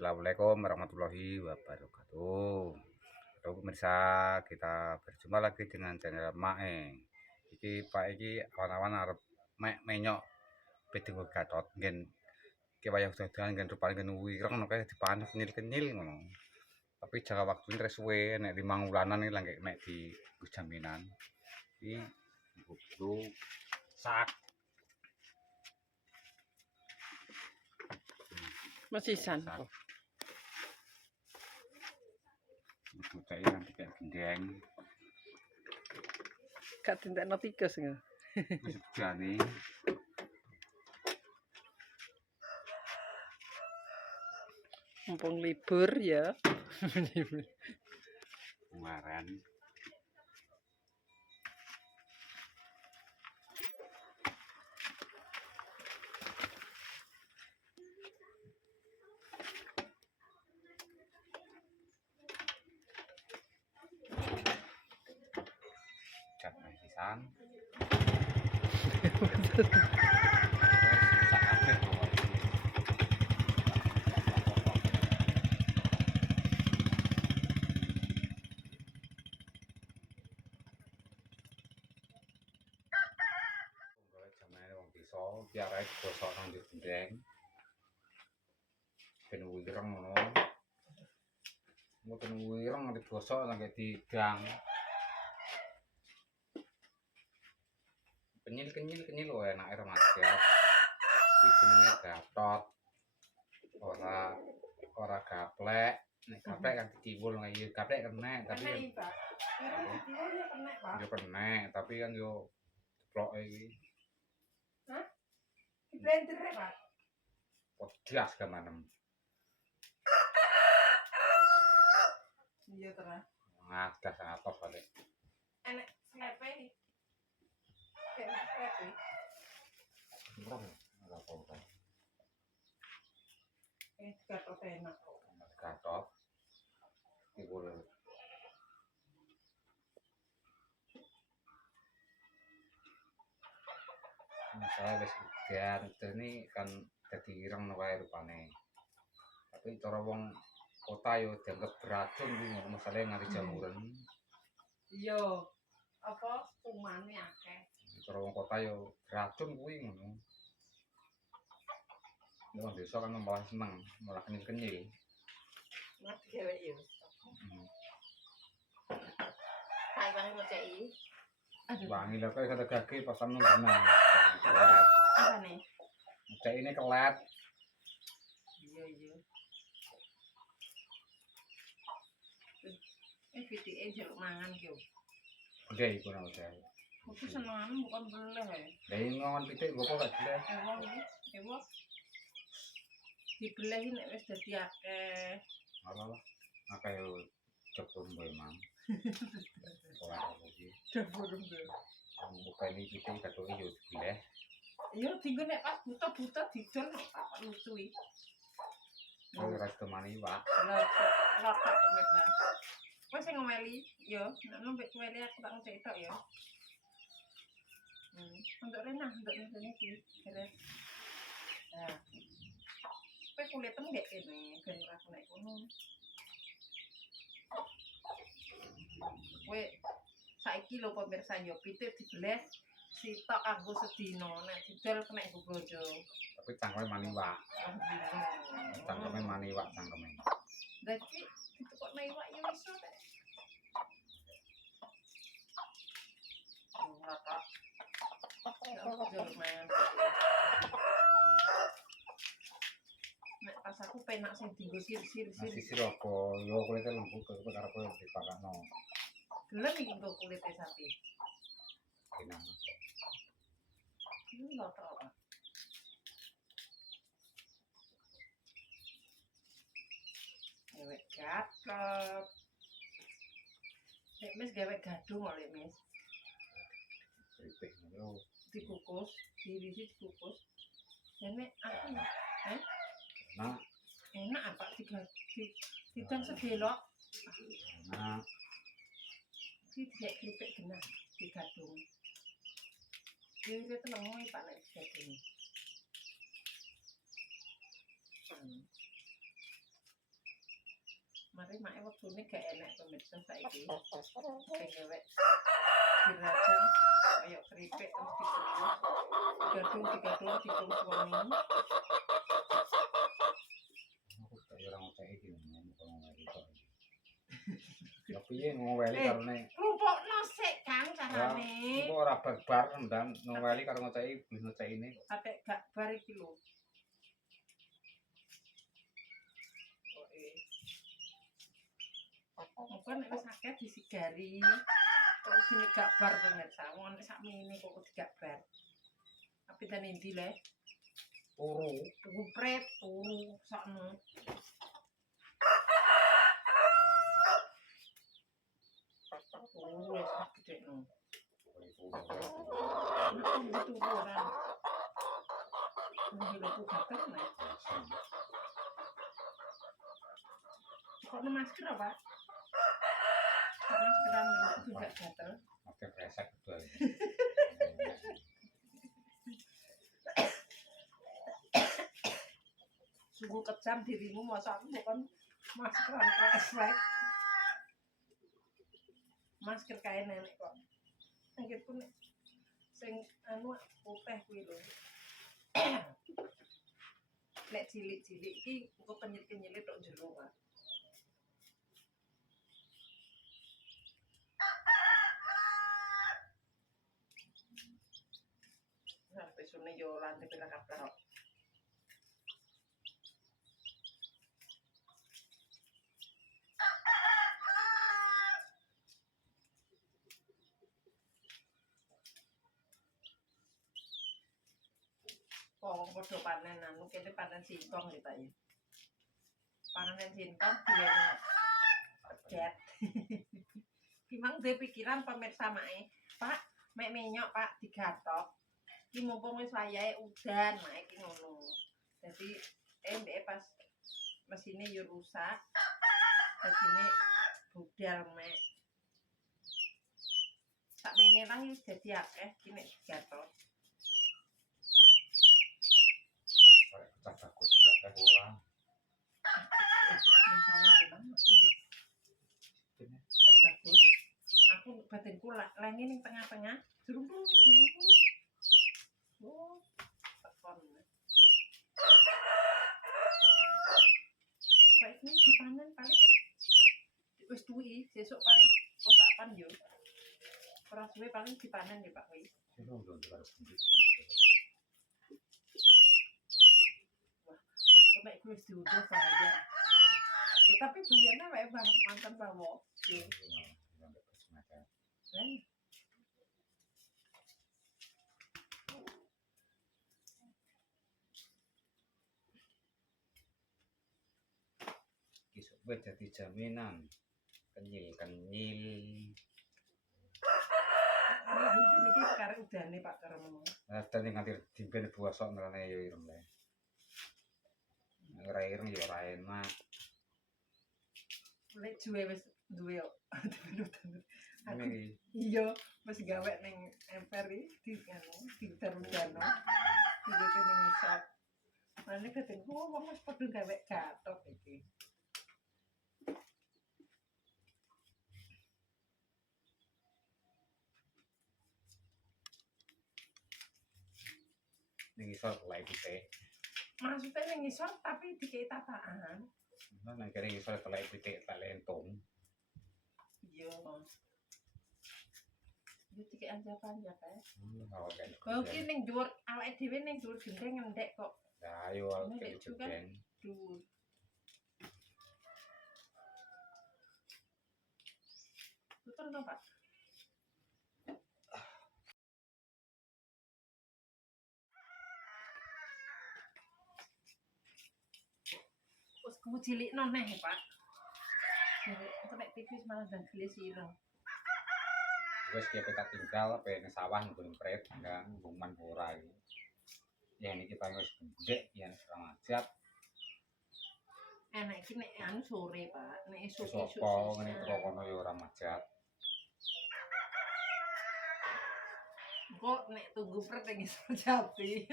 Assalamualaikum warahmatullahi wabarakatuh. Halo pemirsa, kita berjumpa lagi dengan channel Mae. Iki Pak iki awan-awan arep menyok bedeng Gatot ngen iki wayah dadan ngen rupane ngen wireng kaya dipanut kenyil-kenyil ngono. Tapi jangka waktune terus suwe nek 5 wulanan iki langge mek di jaminan. Iki kudu sak Mesisan. Bocah nanti kayak gendeng. Gak dintekno tikus ngono. Wis jane Mumpung libur ya. kemarin cat pisan. Jamane wong desa piarae digosok nang gendeng. Ben wireng ngono. Mboten wireng digosok nang didang. Kenyil wae enake remaja. Iki jenenge Gatot. Ora gaplek. Nek gaplek kan ditiwul ngayu. Gaplek kenek tapi kan yo kenek, tapi kan yo ceplok iki. Hah? Di blender Pak. Pedas kemanem. Iya terus. Ngadas atos balik. Enek slepe. Enek slepe. Ora apa-apa. Gatot enak kok. Gatot. Tiwul. Saya wis udan, ini kan dadi ireng wae rupane. Tapi cara wong kota yo dianggap beracun kuwi ngono masalahe nganti jamuran. Iya. Apa kumane akeh. Cara wong kota yo beracun kuwi ngono. Wong desa kan malah seneng, malah kenyil-kenyil. Ngerti dhewek yo. Kae bang ngoceki. Wangi lho kaya kata gage pas sampeyan benar. Apa nih? Cek ini kelet. Iya. PTE jeruk mangan ki yo. Gede iku nang saya. Aku senengan bukan beleh ya. Lah ini ngon pitik kok gak jelek. Ewo. Dibeleh nek wis dadi akeh. Alah. Akeh yo cepet mbok mang. Ora iki. Dapur mbek. Buka ini pitik katoke yo dileh. Iya dinggo nek pas buta-buta didol apa lucu iki. Ora temani wak. Lah tak komek lah. Wes sing ngomeli, yo, nek ngombe ngomeli aku tak ngecek tok ya. Untuk Rena, untuk ngene iki. Beres. Nah. Kowe kulitmu gak kene, ben ora kena kono. Kowe saiki lho pemirsa yo pitik dibeleh sitok kanggo sedina, nek didol kena nggo bojo. Tapi cangkeme mani wak. Cangkeme mani wak cangkeme. Dadi ditukokno iwak yo iso teh. Ora tak. Nek pas aku penak sing dienggo sir-sir. Sisir apa? Yo kulite lembut kok karep dipakakno. Gelem iki nggo kulite sapi. Enak. Lho tok. Dewek Gatot. Nek mis gawe gadung oleh mis. Kripik ngono. Dikukus, diwisi dikukus. Nek aku Nah, enak apa didang sedelok. nah. Iki dek kripik genah digadung. Iki tenengo Pak nek digadung. Mari mak wektune gak enak pemirsa saiki. Sing gawe dirajang kaya keripik terus dikukus. Digadung suami. Aku tak ora ngoceki iki ngomong ngomong kok. Ya piye ngoweli karone. Rumpukno sik Kang carane. Kok ora barbar ndang ngoweli karo ngoceki bis ngocekine. Atek gak bar iki lho. Mungkin nek wis akeh disigari. Kok dene gak bar pemirsa. Wong nek sakmene kok gak bar. Tapi dan endi le? Turu pret, turu sakno. Turu wis gedekno. Nek turu ora. Nggih lho gatel nek. Kok masker apa? Maskeran itu gak gatel. Masker kresek betul. Sungguh kejam dirimu masa aku bukan maskeran kresek. Masker kae nenek kok. Anggit pun sing anu putih kuwi lho. Nek cilik-cilik iki engko kenyit-kenyit tok jero, Pak. Sampai sune yo lantai pelakap karo. Wong padha panen anu kene panen singkong ya Pak ya. Panen singkong diwene pedet. Gimang duwe pikiran pemirsa mae, Pak, mek menyok Pak digatok. Iki mumpung wis wayahe udan, mek iki ngono. Dadi ndek pas mesine yo rusak. Dadine budal mek. Sakmene lang wis dadi akeh iki nek digatok. Tak bagus ya kan orang. Misalnya memang masih bagus. Aku batinku lagi ning tengah-tengah, jurung. Oh, tekon. Baik ini dipanen paling wis tuwi, sesuk paling posakan yo. Ora suwe paling dipanen ya Pak kuwi. Nek kuwi wis diunduh bahaya. Ya, tapi bayarnya wae mantan bawa. Kisuk wis dadi jaminan. Kenyil. Niki karek udane Pak karo ngomong. Dan nganti dimben bosok nerane yo ireng le. Ora ireng yo ora enak. Lek juwe wis duwe yo. Aku iya wis gawe ning emper iki anu diterudano. Iki ning isap. Mane ketemu wong wis padha gawe gatot iki. ning isor lek pitik. Maksudnya ning isor tapi dikei tataan. Nah, nang kene isor telek pitik tak lentung. Iya. Yo dikei anjapan ya, Pak. Awak kan. Kok ki ning dhuwur awake dhewe ning dhuwur gendeng ngendek kok. Lah ayo awak kan. Dhuwur. Betul to, Pak? Wes kuwi cilikno neh, Pak. Sampai tipis malah dan gelis ireng. Wes ki tak tinggal pe nang sawah nggon pret kan buman ora iki. Ya niki kita wis gedhe ya setengah jam. Enak iki nek anu sore, Pak. Nek esuk Sopo ngene teko kono ya ora majat. Kok nek tunggu pret ning isor jati.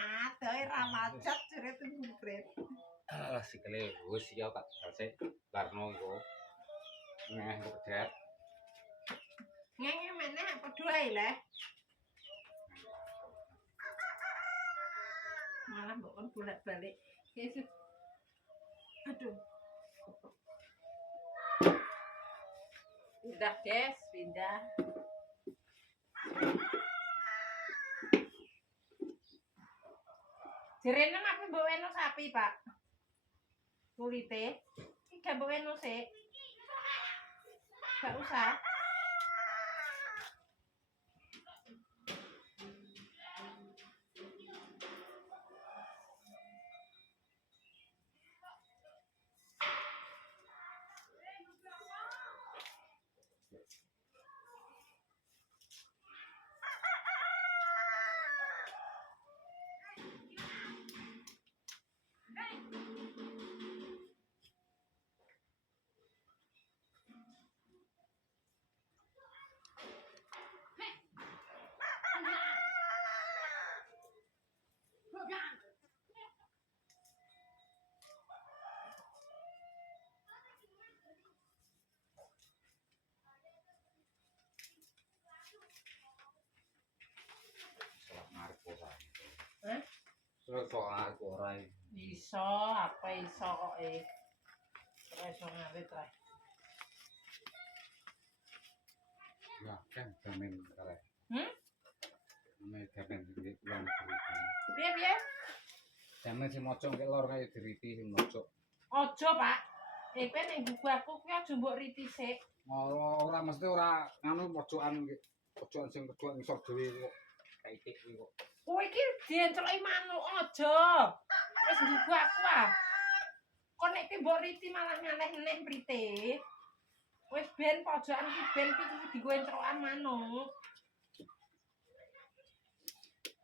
Adoh ra macet jere tunggu pret. sikile wis ya tak kasih Karno iku. Ngeh kepedet. Ngenge meneh apa dua le? Malah mbok kon bolak-balik. Yesus. Aduh. Udah, Des, pindah. Jerene apa mbok eno sapi, Pak? Kulite. Iki mbok eno sik. Gak usah. Salah ngarep ora. Hah? Terus kok ngarep ora. Iso, apa iso kok ora iso ngarit ra. Ya, kan jamin kare. Ame jamin iki lan diriti. Piye? Jamin si mocok ki lor kaya diriti sing mocok. Ojo, Pak. Kowe ning buku aku kuwi aja mbok riti sik. Ora mesti ora nganu pojokan iki. Pojokan sing kedua ngisor dhewe kok. Kaitik kuwi kok. Kowe iki dienceloki manuk aja. Wis buku aku ah. Kok nek ki mbok riti malah ngaleh-ngaleh mrite. Wis ben pojokan ki ben ki digowo encerokan manuk.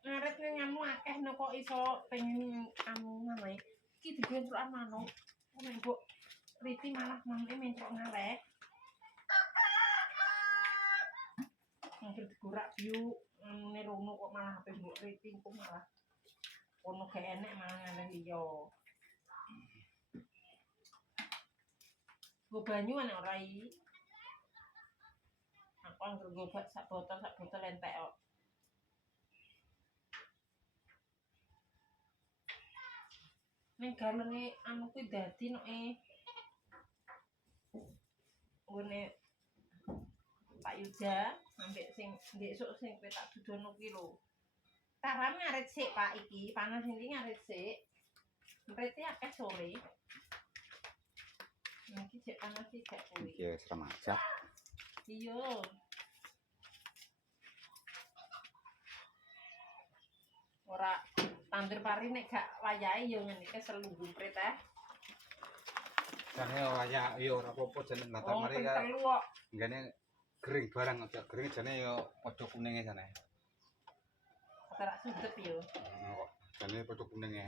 Ngaret ngamu akeh no kok iso pengen anu namae. Iki digowo encerokan manuk. Nek mbok riti malah manuke mencrok ngaleh. Hampir digurak biu ngene rono kok malah ape mbok riti kok malah ono gak enek malah ngaleh liya. Go banyu ana ora iki. Aku anggere go sak botol entek kok. Ning galene anu kuwi dadi noke. Ngene Pak Yuda ambek sing ndesuk sing kowe tak dudono kuwi lho. Taram ngarit sik Pak iki, panas iki ngarit sik. Mrete akeh sore. Iki cek panas iki gak kuwi. Iki wis remaja. Iya. Ora tandur pari nek gak wayahe ya ngene iki selungguh prit eh. Jane ora ya ora apa-apa jeneng latar mari ka. Telu kok. Nggene gering barang aja gering jane ya padha kuninge jane. Ora sudep yo. Kok jane padha kuninge.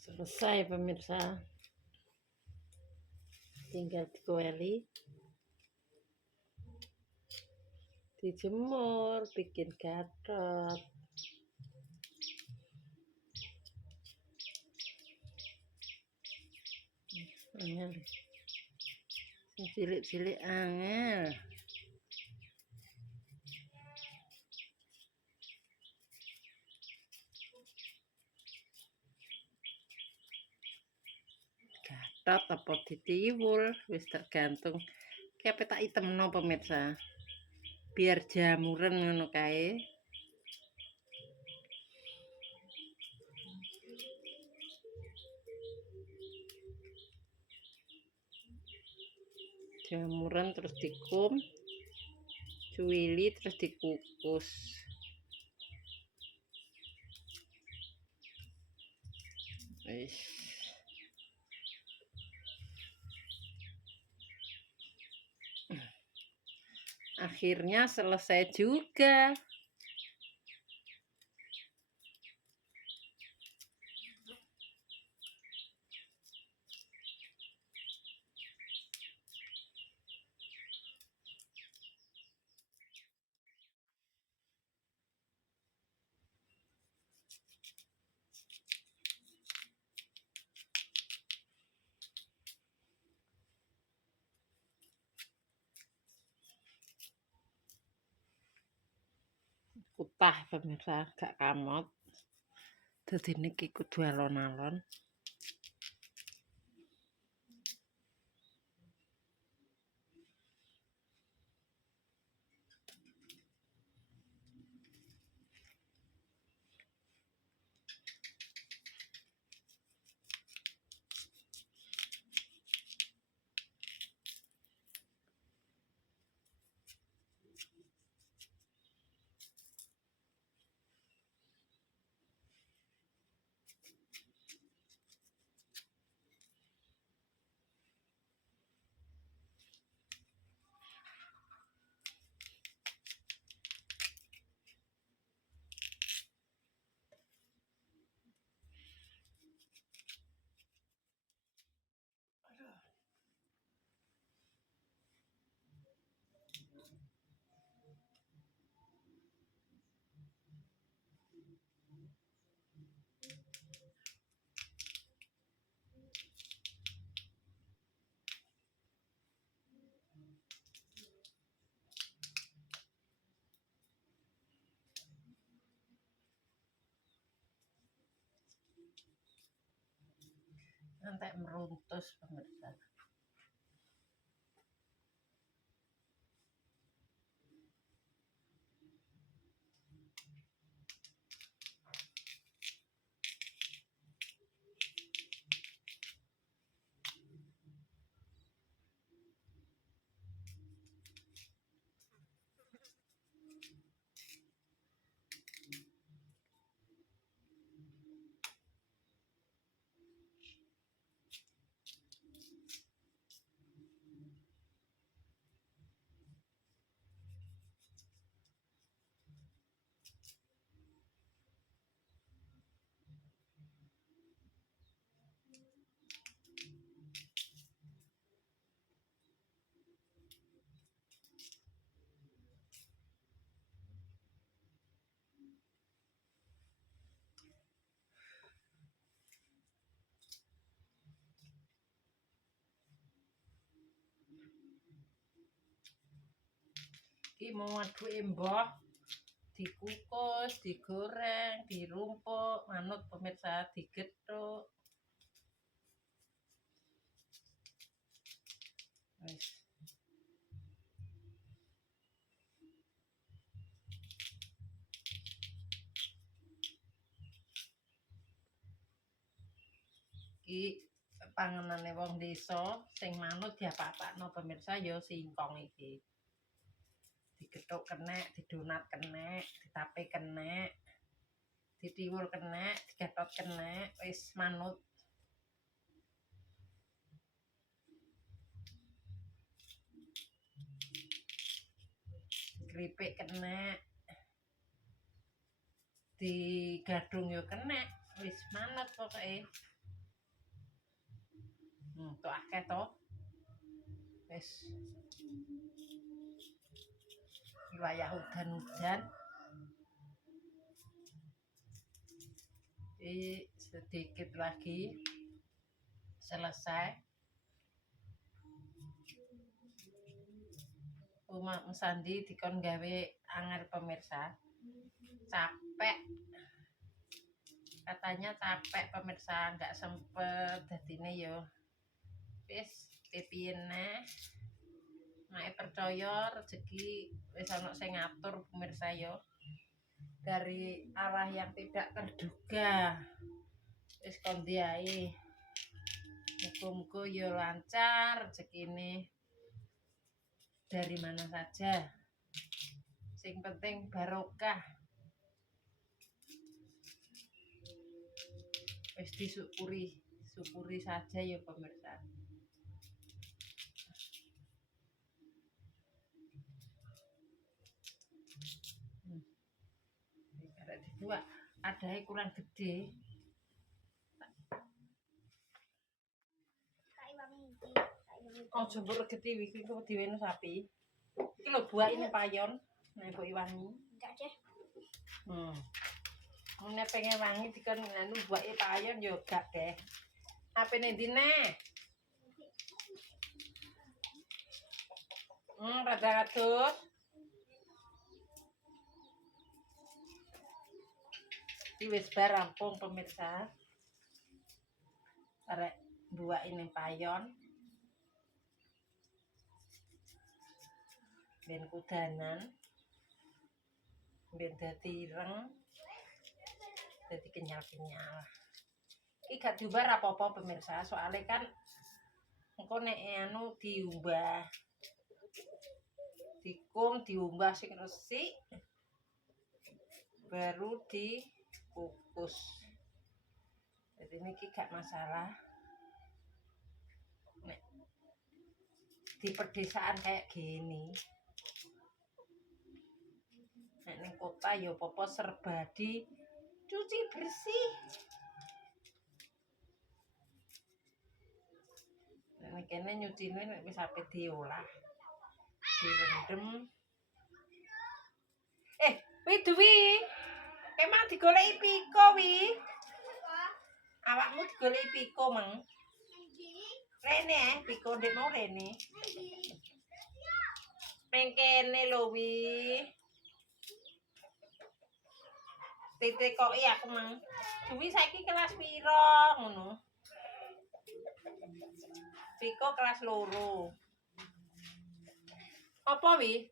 Selesai pemirsa, tinggal dikueli, dijemur, bikin gatot. Angel, cilik-cilik angel. Gatot apa ditiwul wis tergantung. Ki ape tak itemno pemirsa. Biar jamuran ngono kae. Jamuran terus dikum, cuwili terus dikukus. Wis. Akhirnya selesai juga. Kutah pemirsa, gak kamot. Dadi niki kudu alon-alon. Nanti meruntus pemirsa. Ki mau aduke mbah dikukus, digoreng, dirumpuk, manut pemirsa digethuk. Wis. Ki panganane wong desa sing manut diapa-apakno pemirsa ya singkong iki. Digethuk kenek, didonat kenek, ditape kenek, ditiwul kenek, digatot kenek, wis manut. Kripik kenek, digadung yo kenek, wis manut pokoke. Tok akeh to. Wis wayah udan-udan. Sedikit lagi selesai. Uma Sandi dikon gawe angel pemirsa. Capek. Katanya capek pemirsa, nggak sempet dadine yo. Wis piye neh. Mak percaya rezeki wis ana sing ngatur pemirsa yo. Dari arah yang tidak terduga. Wis kondi ae. Muga-muga yo lancar rezekine. Dari mana saja. Sing penting barokah. Wis disyukuri, syukuri saja ya pemirsa. Karena dibuat adanya kurang gede. Oh jembur gede iki kok diwene sapi. Iki lho buahine payon, nek mbok iwangi. Enggak deh. Nek pengen wangi dikon nganu buake payon yo gak deh. Apene ndine? Rada adus. Iki wis bar rampung pemirsa. Arek buake payon. Ben kudanan, ben dadi ireng, dadi kenyal-kenyal. Iki gak diumbar apa-apa pemirsa, soalnya kan engko nek anu diumbah, dikum diumbah sing resik, baru dikukus. Jadi ini gak masalah. Nek di pedesaan kayak gini. Nek kota ya popo serba dicuci bersih. Nek kene nyucine nek wis ape diolah. Direndem. Wi duwi. Emang digoleki piko wi? Awakmu digoleki piko, Mang? Rene piko ndek mau rene. Pengkene lho wi. Titik kok aku Mang. Duwi saiki kelas piro ngono? Piko kelas 2. Apa wi?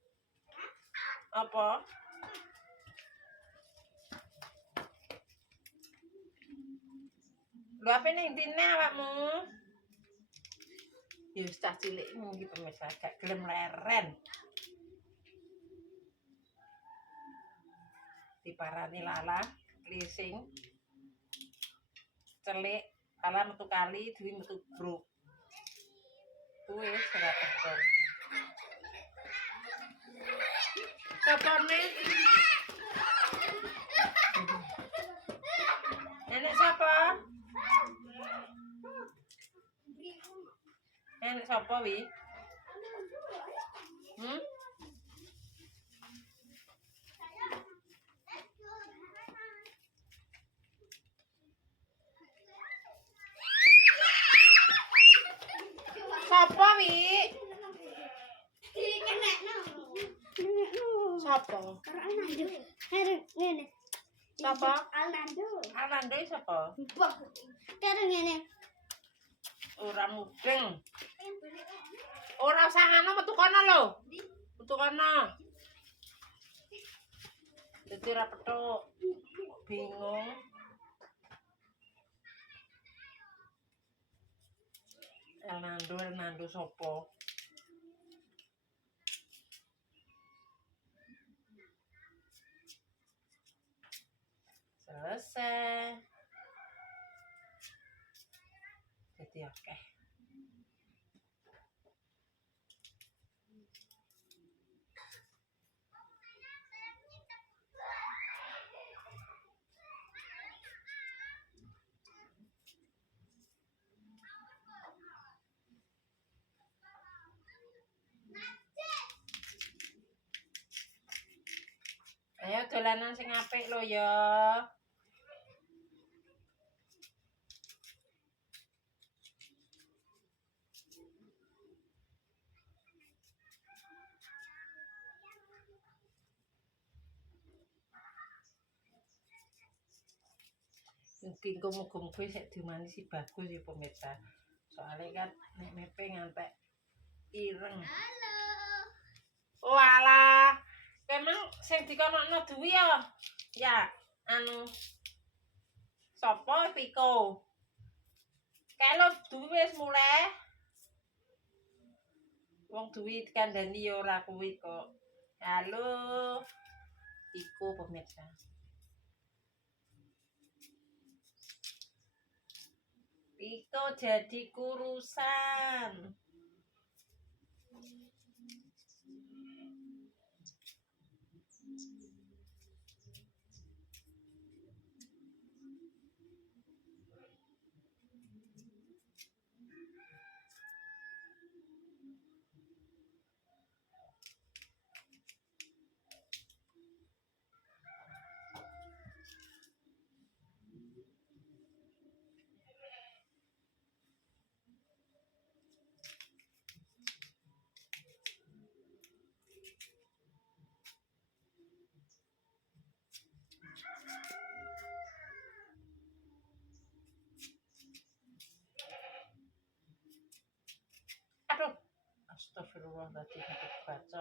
Apa? Lho ape ning dine awakmu? Ya wis cah cilikmu iki pemirsa gak gelem leren. Diparani lala, klising. Celik, lala metu kali, duwi metu bruk. Kuwi ora tekon. Sapane? Enek sapa? Enek sapa wi? Sapa wi? Sapa? Ngene. Sapa? Alnando. Alnando sapa? Karo ngene. Ora mudeng. Ora usah ngono metu kono lho. Metu kono. Dadi ora petuk. Bingung. Alnando sapa? Selesai. Jadi oke. dolanan sing apik lho ya. Mungkin muga-muga sik dimani si bagus ya pemirsa. Soalnya kan nek mepe ngantek ireng. Halo. Walah, memang sing dikonokno duwi ya. Ya, anu sapa Piko? Kalau duwi wis mulai. Wong duwi kandhani ya ora kuwi kok. Halo. Piko pemirsa. Piko jadi kurusan. Aduh, astagfirullah tadi baca.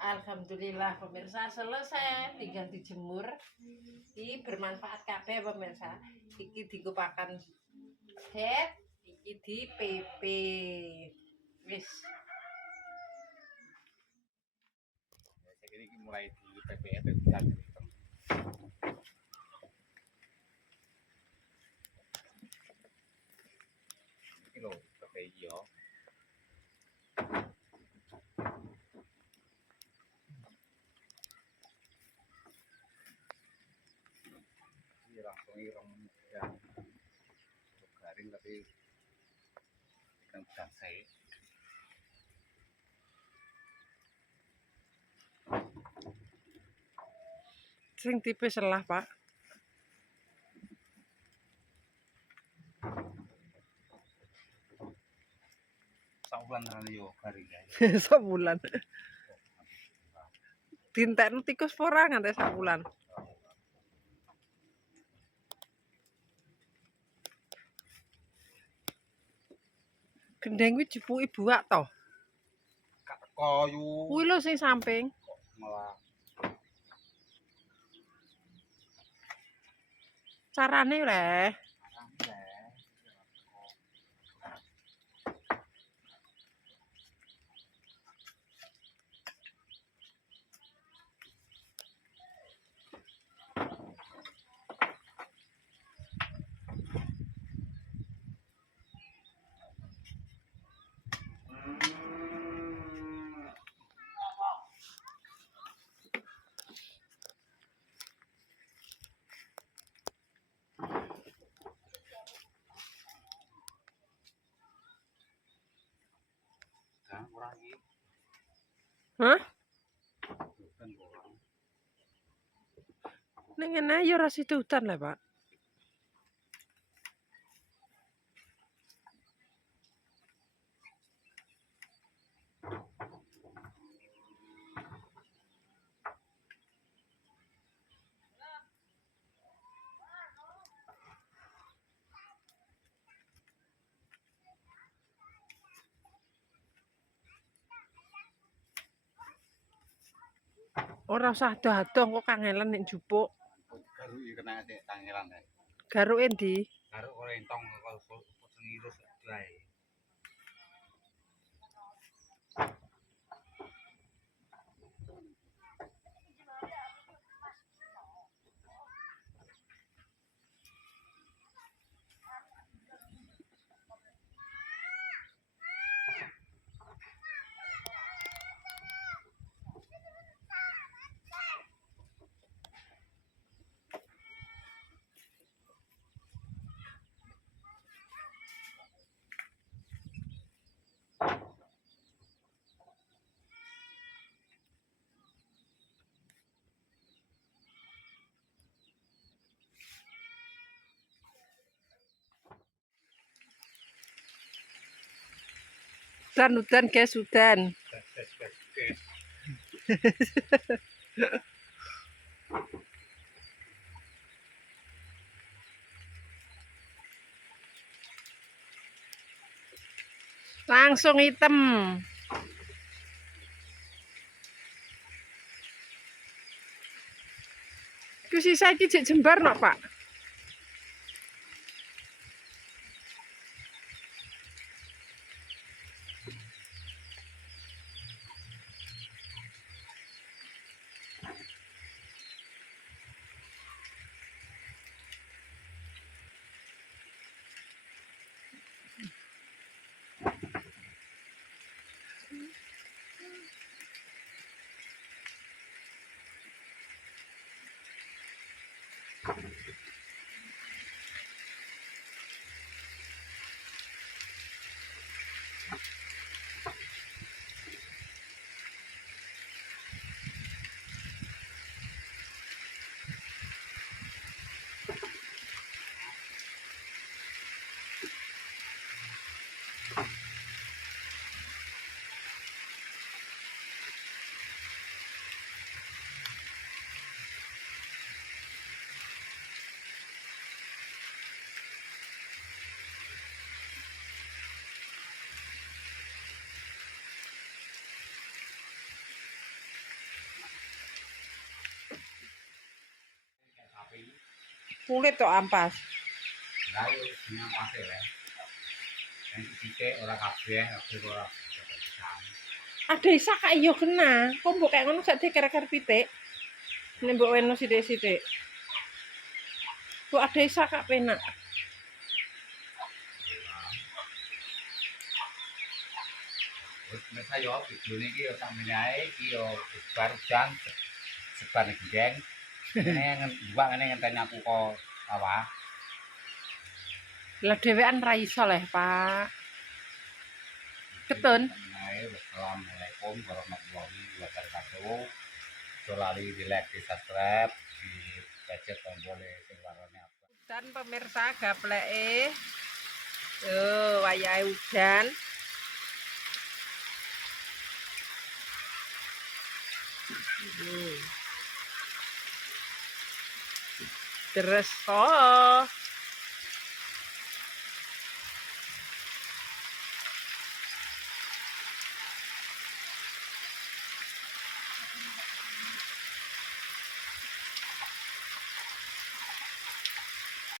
Alhamdulillah pemirsa selesai, tinggal dijemur. Iki bermanfaat kabeh pemirsa. Iki dikupakan head, iki di PP. Wis. Jadi ini mulai di PPE dan ini loh PPI yo. Ini langsung ireng ya. Garing tapi kan selesai. Sing tipis lah, Pak. Saulan kan yo garing ya. Sebulan. Dinten tikus ora nganti sabulan. Gendeng kuwi jepuki buak to. Kak koyu Kuwi lho sing samping. malah Carane le. kurang iki. Hah? Bukan kurang. Ning ngene ya ora sidutan le, Pak. Ora usah ado-ado kok kangelan nek njupuk. Garu iki kena sik tangelan ya. Garuke ndi? Garu ora entong kok ngirus wae. Udan guys, udan. Langsung hitam. Ku sisa iki jek jembar no, Pak. Kulit tok ampas. Lah yo sing pase ya. Yang sithik ora kabeh ora. Ada isa kak iyo kena. Kok mbok kayak ngono sak dikerer pitik. Nek mbok weno sithik-sithik. Kok ada isa kak penak. Wis mesa yo videone iki yo sak meneh ae iki yo sebar udan sebar ning geng. Ngene mbak ngene ngenteni aku kok sawah. Lah dhewean ra iso leh, Pak. Ketun. Assalamualaikum warahmatullahi wabarakatuh. Aja lali di like, di subscribe, di pencet tombolnya sing warnane apa. Dan pemirsa gapleke. Tuh, wayahe udan. Terus